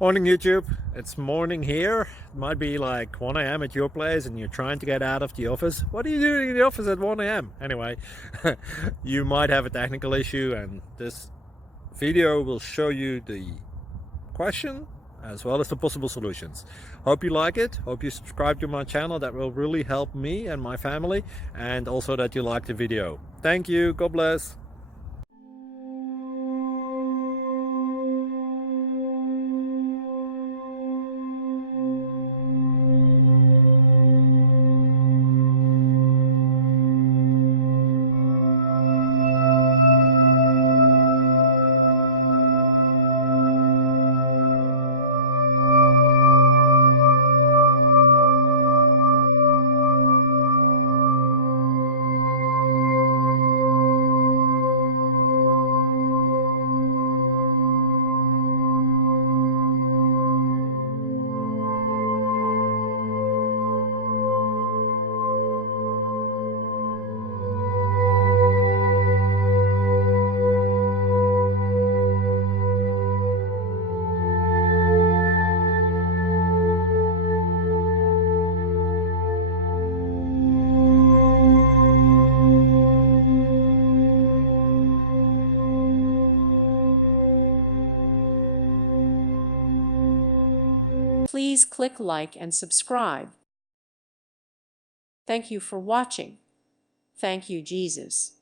Morning YouTube, it's morning here. It might be like 1 a.m. at your place and you're trying to get out of the office. What are you doing in the office at 1 a.m.? Anyway, you might have a technical issue and this video will show you the question as well as the possible solutions. Hope you like it, hope you subscribe to my channel. That will really help me and my family, and also that you like the video. Thank you, God bless. Please click like and subscribe. Thank you for watching. Thank you, Jesus.